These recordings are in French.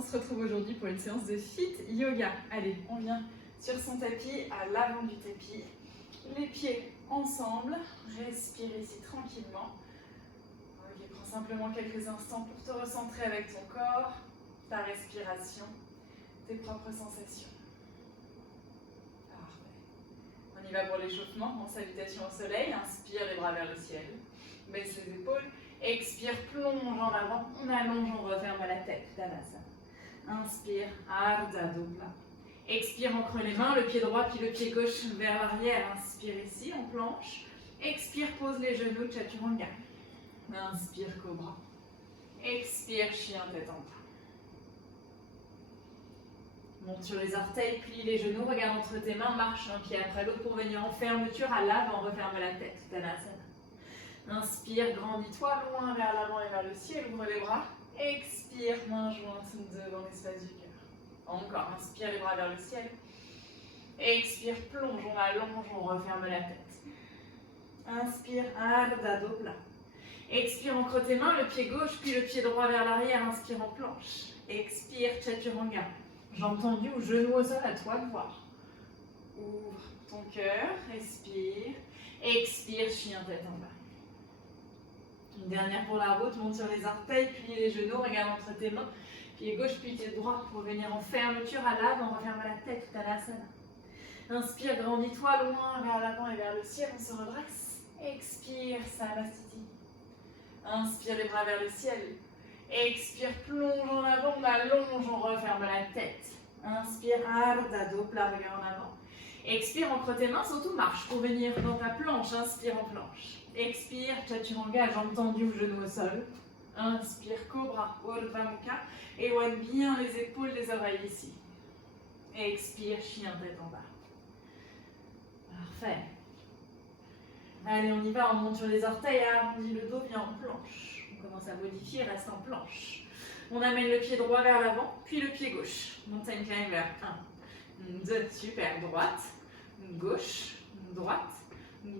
On se retrouve aujourd'hui pour une séance de Fit Yoga. Allez, on vient sur son tapis, à l'avant du tapis, les pieds ensemble. Respire ici tranquillement. Ok, prends simplement quelques instants pour te recentrer avec ton corps, ta respiration, tes propres sensations. Parfait. On y va pour l'échauffement en salutation au soleil. Inspire les bras vers le ciel. Baisse les épaules. Expire, plonge en avant. On allonge, on referme la tête. Tadasana. Inspire, Ardha Dobla. Expire, ancre les mains, le pied droit puis le pied gauche vers l'arrière. Inspire ici, en planche. Expire, pose les genoux, Chaturanga. Inspire, Cobra. Expire, chien tête en bas. Monte sur les orteils, plie les genoux, regarde entre tes mains, marche un pied après l'autre pour venir en fermeture à l'avant, referme la tête. Tadasana. Inspire, grandis-toi loin vers l'avant et vers le ciel, ouvre les bras. Expire, main jointe devant l'espace du cœur. Encore, inspire les bras vers le ciel. Expire, plonge, on allonge, on referme la tête. Inspire, Ardha Dobla. Expire, ancre tes mains, le pied gauche puis le pied droit vers l'arrière, inspire en planche. Expire, Chaturanga. Jambes tendues ou genoux au sol, à toi de voir. Ouvre ton cœur, respire. Expire, chien tête en bas. Une dernière pour la route, monte sur les orteils, plie les genoux, regarde entre tes mains, pied gauche puis pied droit pour venir en fermeture à l'avant, referme la tête, Tadasana. Inspire, grandis-toi loin vers l'avant et vers le ciel, on se redresse. Expire, Samastiti. Inspire les bras vers le ciel. Expire, plonge en avant, on allonge, on referme la tête. Inspire, Ardha Dobla, regarde en avant. Expire, ancre tes mains, surtout marche pour venir dans ta planche, inspire en planche. Expire, Chaturanga, jambes tendues ou genoux au sol. Inspire, Cobra, Urdhva Mukha. Éloigne bien les épaules des oreilles ici. Expire, chien tête en bas. Parfait. Allez, on y va, on monte sur les orteils, arrondit le dos, viens en planche. On commence à modifier, reste en planche. On amène le pied droit vers l'avant, puis le pied gauche. Mountain climber, 1, 2, super, droite, gauche, droite.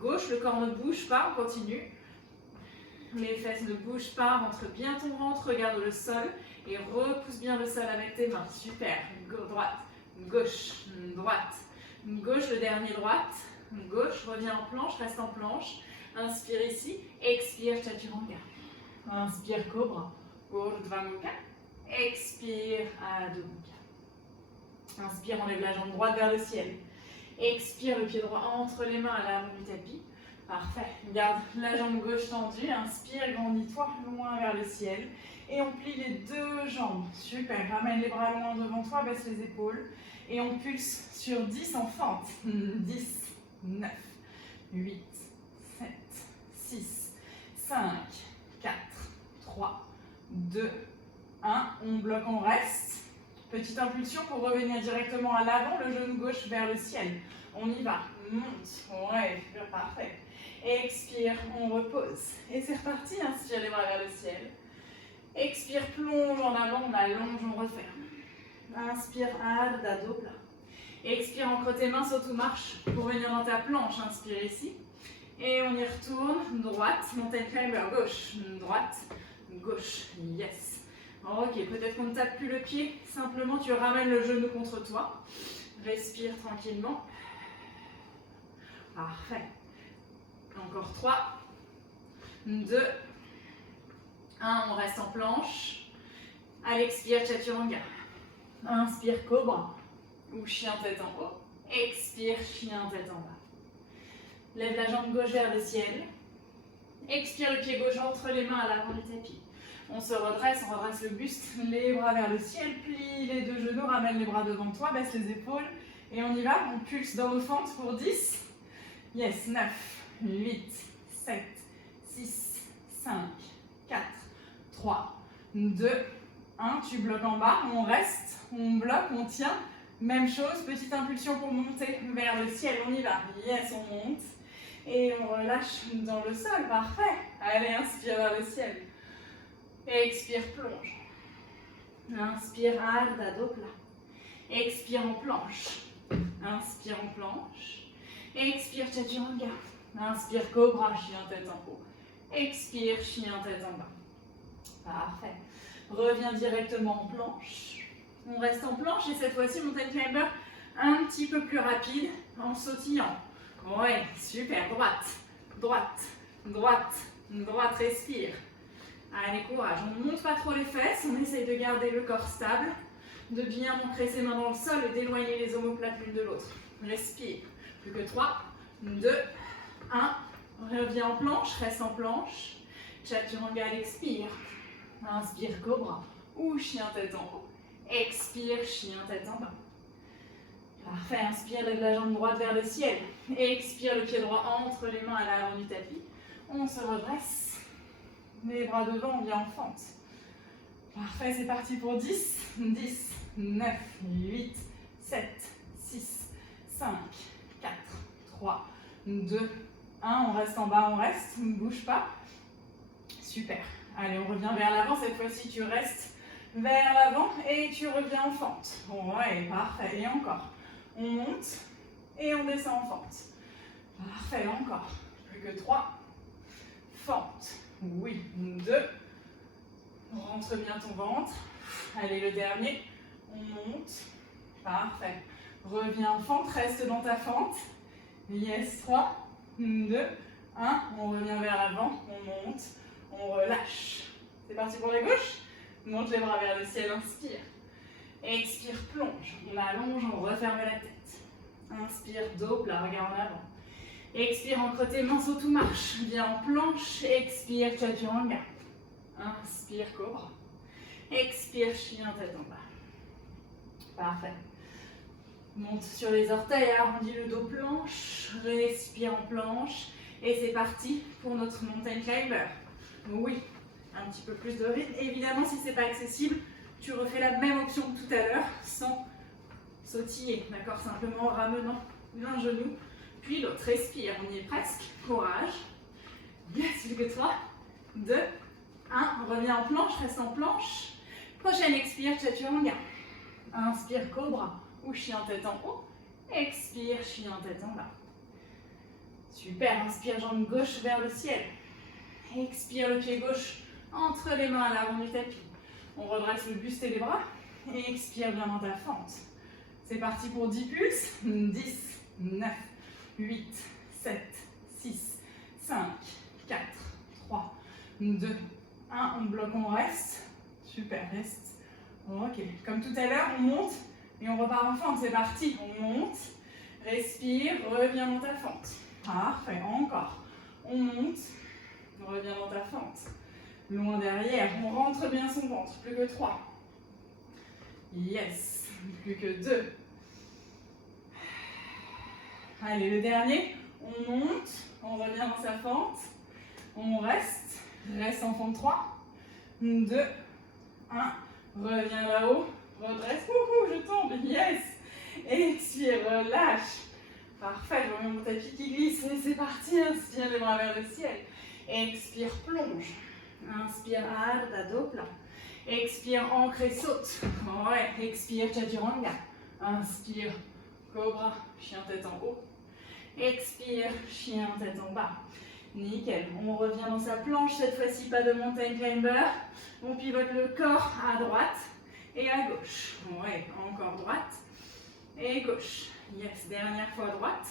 Gauche, le corps ne bouge pas, on continue. Les fesses ne bougent pas, rentre bien ton ventre, regarde le sol et repousse bien le sol avec tes mains. Super. Droite, gauche, droite, gauche, le dernier droite, gauche, reviens en planche, reste en planche. Inspire ici, expire Chaturanga. Inspire Cobra, Urdhva Mukha. Expire Adho Mukha. Inspire, enlève la jambe droite vers le ciel. Expire le pied droit entre les mains à l'avant du tapis. Parfait. Garde la jambe gauche tendue. Inspire, grandis-toi loin vers le ciel. Et on plie les deux jambes. Super. Ramène les bras loin devant toi, baisse les épaules. Et on pulse sur 10 en fente. 10, 9, 8, 7, 6, 5, 4, 3, 2, 1. On bloque, on reste. Petite impulsion pour revenir directement à l'avant, le genou gauche vers le ciel. On y va, monte, ouais, parfait. Expire, on repose. Et c'est reparti, inspire les bras vers le ciel. Expire, plonge en avant, on allonge, on referme. Inspire, Ardha Dobla. Expire, ancre tes mains, saute ou marche pour venir dans ta planche. Inspire ici. Et on y retourne, droite, mountain climber, gauche, droite, gauche, yes. Ok, peut-être qu'on ne tape plus le pied, simplement tu ramènes le genou contre toi. Respire tranquillement. Parfait. Encore 3, 2, 1, on reste en planche. À l'expire, Chaturanga. Inspire, Cobra ou chien tête en haut. Expire, chien tête en bas. Lève la jambe gauche vers le ciel. Expire le pied gauche entre les mains à l'avant du tapis. On se redresse, on redresse le buste, les bras vers le ciel, plie les deux genoux, ramène les bras devant toi, baisse les épaules. Et on y va, on pulse dans nos fentes pour 10. Yes, 9, 8, 7, 6, 5, 4, 3, 2, 1. Tu bloques en bas, on reste, on bloque, on tient. Même chose, petite impulsion pour monter vers le ciel, on y va. Yes, on monte. Et on relâche dans le sol, parfait. Allez, inspire vers le ciel. Expire, plonge. Inspire, Ardha Dobla. Expire en planche. Inspire en planche. Expire, Chaturanga. Inspire, Cobra, chien tête en haut. Expire, chien tête en bas. Parfait. Reviens directement en planche. On reste en planche et cette fois-ci, mountain climber un petit peu plus rapide en sautillant. Ouais, super, droite, droite, droite, droite, respire. Allez, courage, on ne monte pas trop les fesses, on essaye de garder le corps stable, de bien ancrer ses mains dans le sol et d'éloigner les omoplates l'une de l'autre. Respire, plus que 3, 2, 1, reviens en planche, reste en planche. Chaturanga, expire. Inspire, cobra ou chien tête en haut. Expire, chien tête en bas. Parfait, inspire, lève la jambe droite vers le ciel. Expire, le pied droit entre les mains à l'avant du tapis. On se redresse. Les bras devant, on vient en fente. Parfait, c'est parti pour 10. 10, 9, 8, 7, 6, 5, 4, 3, 2, 1. On reste en bas, on reste. On ne bouge pas. Super. Allez, on revient vers l'avant. Cette fois-ci, tu restes vers l'avant et tu reviens en fente. Ouais, parfait. Et encore. On monte et on descend en fente. Parfait, encore. Plus que 3. Fente. Oui, 2. Rentre bien ton ventre. Allez, le dernier. On monte. Parfait. Reviens en fente, reste dans ta fente. Yes, 3, 2, 1. On revient vers l'avant, on monte, on relâche. C'est parti pour la gauche. Monte les bras vers le ciel, inspire. Expire, plonge. On allonge, on referme la tête. Inspire, dos plat, regard en avant. Expire, ancre tes mains, saute ou marche. Viens en planche, expire, chaturanga. Inspire, cobra. Expire, chien, tête en bas. Parfait. Monte sur les orteils, arrondis le dos planche, respire en planche. Et c'est parti pour notre mountain climber. Oui, un petit peu plus de rythme. Évidemment, si ce n'est pas accessible, tu refais la même option que tout à l'heure, sans sautiller, d'accord? Simplement en ramenant l'un genou, puis l'autre. Respire, on y est presque. Courage. Yes, plus que 3, 2, 1. On revient en planche, reste en planche. Prochaine expire, chaturanga. Inspire, cobra ou chien tête en haut. Expire, chien tête en bas. Super, inspire, jambe gauche vers le ciel. Expire, le pied gauche entre les mains à l'avant du tapis. On redresse le buste et les bras. Et expire bien dans ta fente. C'est parti pour 10 pulses. 10, 9, 8, 7, 6, 5, 4, 3, 2, 1. On bloque, on reste. Super, reste. Ok, comme tout à l'heure, on monte et on repart en fente. C'est parti, on monte, respire, reviens dans ta fente. Parfait, encore. On monte, on revient dans ta fente. Loin derrière, on rentre bien son ventre. Plus que 3. Yes, plus que 2. Allez, le dernier. On monte, on revient dans sa fente. On reste en fente 3. 2, 1. Reviens là-haut, redresse, je tombe, yes. Expire, relâche. Parfait, je remets mon tapis qui glisse, et c'est parti, inspire les bras vers le ciel. Expire, plonge. Inspire, Ardha Dopla. Expire, ancre et saute. Ouais, expire, chaturanga. Inspire, cobra, chien tête en haut. Expire, chien tête en bas. Nickel, on revient dans sa planche, cette fois-ci pas de mountain climber. On pivote le corps à droite et à gauche. Ouais, encore droite et gauche. Yes, dernière fois droite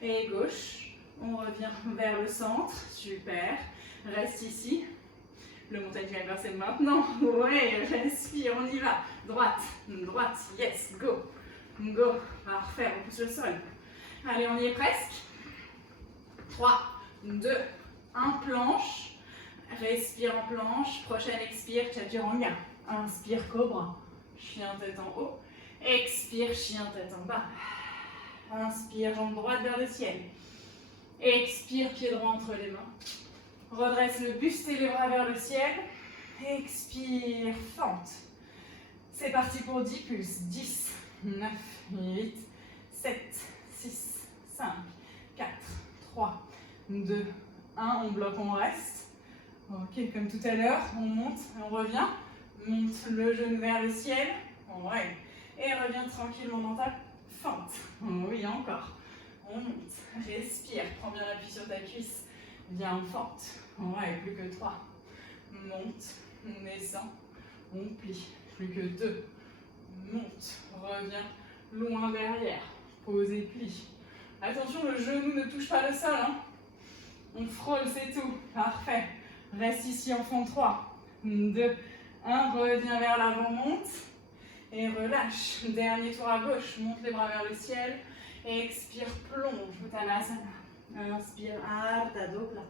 et gauche. On revient vers le centre, super. Reste ici. Le mountain climber, c'est maintenant. Ouais, respire, on y va. Droite, droite, yes, go. Go, parfait, on pousse le sol. Allez, on y est presque. 3, 2, 1, planche. Respire en planche. Prochaine expire, chaturanga. Inspire, cobra. Chien tête en haut. Expire, chien tête en bas. Inspire, jambe droite vers le ciel. Expire, pied droit entre les mains. Redresse le buste et les bras vers le ciel. Expire, fente. C'est parti pour 10 pulses. 10, 9, 8, 7, 6, 5, 4, 3, 2, 1. On bloque, on reste. Ok, comme tout à l'heure, on monte, on revient. Monte le genou vers le ciel. Ouais. Et reviens tranquillement dans ta fente. Oui, encore. On monte, respire, prends bien l'appui sur ta cuisse. Viens en fente. Ouais, plus que 3. Monte, on descend, on plie. Plus que 2. monte, reviens loin derrière, pose et plie. Attention, le genou ne touche pas le sol, hein. On frôle, c'est tout, parfait. Reste ici en fond 3, 2, 1, reviens vers l'avant, monte et relâche. Dernier tour à gauche, monte les bras vers le ciel et expire, plonge, Uttanasana. Inspire, Ardha Dobla.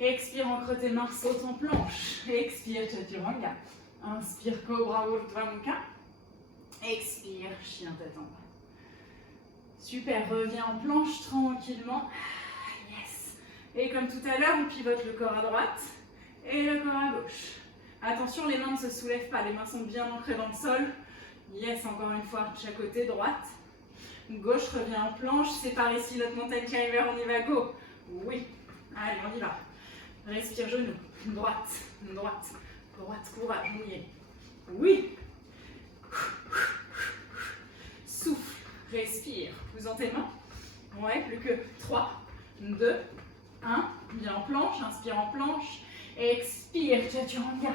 Expire, ancre tes mains, saute en planche. Expire, Chaturanga. Inspire, Cobra Urdhva Mukha. Expire, chien tête en bas. Super, reviens en planche tranquillement. Yes. Et comme tout à l'heure, on pivote le corps à droite et le corps à gauche. Attention, les mains ne se soulèvent pas, les mains sont bien ancrées dans le sol. Yes, encore une fois, de chaque côté, droite. Gauche, revient en planche, sépare ici notre mountain climber, on y va, go. Oui, allez, on y va. Respire, genou, droite, droite, droite, courage, on y est. Oui. Souffle, respire, pose dans tes mains. Ouais, plus que 3, 2, 1. Bien en planche, inspire en planche. Expire, Chaturanga.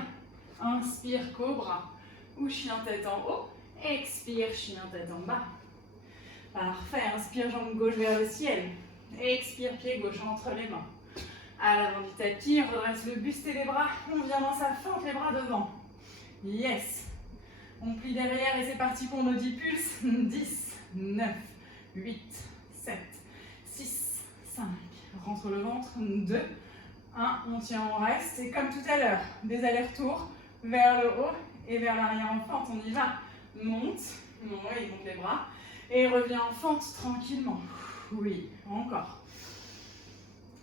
Inspire, cobra ou chien tête en haut. Expire, chien tête en bas. Parfait, inspire, jambe gauche vers le ciel. Expire, pied gauche entre les mains. À l'avant du tapis, redresse le buste et les bras. On vient dans sa fente, les bras devant. Yes. On plie derrière et c'est parti pour nos 10 pulses. 10, 9, 8, 7, 6, 5. Rentre le ventre. 2, 1. On tient, on reste. Et comme tout à l'heure, des allers-retours vers le haut et vers l'arrière en fente. On y va. Monte. Oui, monte les bras. Et reviens en fente tranquillement. Oui, encore.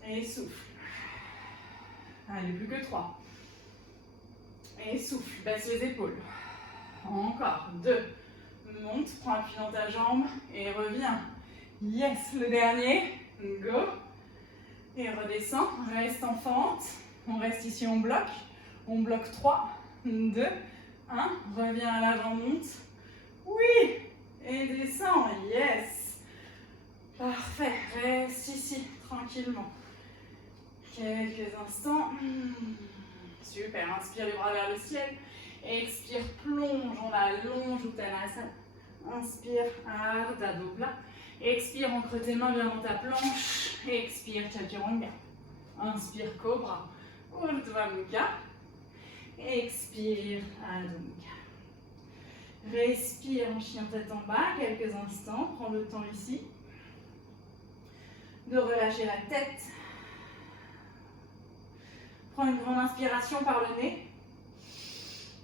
Et souffle. Allez, plus que 3. Et souffle, baisse les épaules. Encore. 2. Monte, prends appui dans ta jambe et reviens. Yes, le dernier. Go. Et redescends, reste en fente. On reste ici, on bloque. On bloque 3, 2, 1. Reviens à l'avant, monte. Oui. Et descends, yes. Parfait, reste ici, tranquillement. Quelques instants. Super, inspire les bras vers le ciel. Expire, plonge, on allonge Uttanasana. Inspire, Ardha Dobla. Expire, ancre tes mains bien dans ta planche. Expire, Chaturanga. Inspire, Cobra. Urdhva Mukha. Expire, Adho Mukha. Respire en chien tête en bas, quelques instants. Prends le temps ici de relâcher la tête. Prends une grande inspiration par le nez.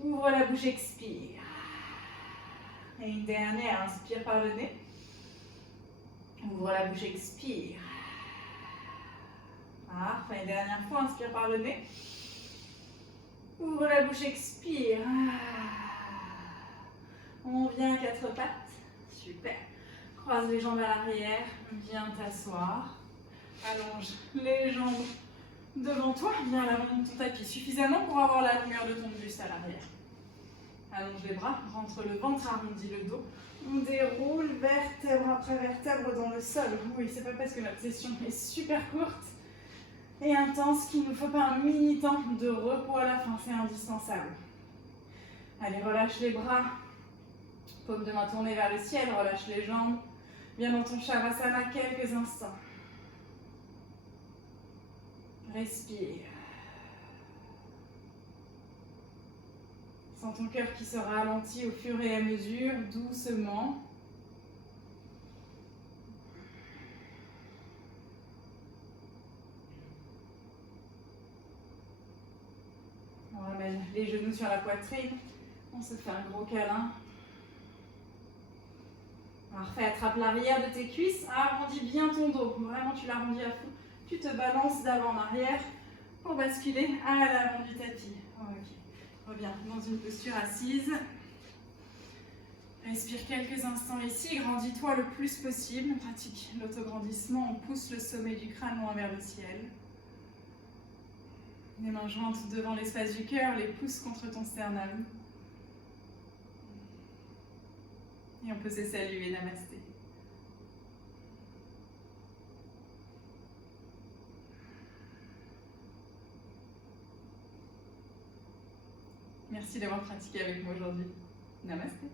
Ouvre la bouche, expire. Et une dernière, inspire par le nez. Ouvre la bouche, expire. Parfait, une dernière fois, inspire par le nez. Ouvre la bouche, expire. On vient à 4 pattes. Super. Croise les jambes à l'arrière. Viens t'asseoir. Allonge les jambes devant toi. Viens à l'avant de ton tapis suffisamment pour avoir la longueur de ton buste à l'arrière. Allonge les bras, rentre le ventre, arrondis le dos. On déroule vertèbre après vertèbre dans le sol. Oui, c'est pas parce que notre session est super courte et intense qu'il ne nous faut pas un mini temps de repos à la fin, c'est indispensable. Allez, relâche les bras, paume de main tournée vers le ciel, relâche les jambes. Viens dans ton Shavasana quelques instants. Respire. Sens ton cœur qui se ralentit au fur et à mesure, doucement. On ramène les genoux sur la poitrine. On se fait un gros câlin. Parfait, attrape l'arrière de tes cuisses, arrondis bien ton dos. Vraiment, tu l'arrondis à fond. Tu te balances d'avant en arrière pour basculer à l'avant du tapis. Ok. Reviens dans une posture assise. Respire quelques instants ici. Grandis-toi le plus possible. Pratique l'autograndissement. On pousse le sommet du crâne loin vers le ciel. Les mains jointes devant l'espace du cœur, les pouces contre ton sternum. Et on peut se saluer, namasté. Merci d'avoir pratiqué avec moi aujourd'hui. Namasté.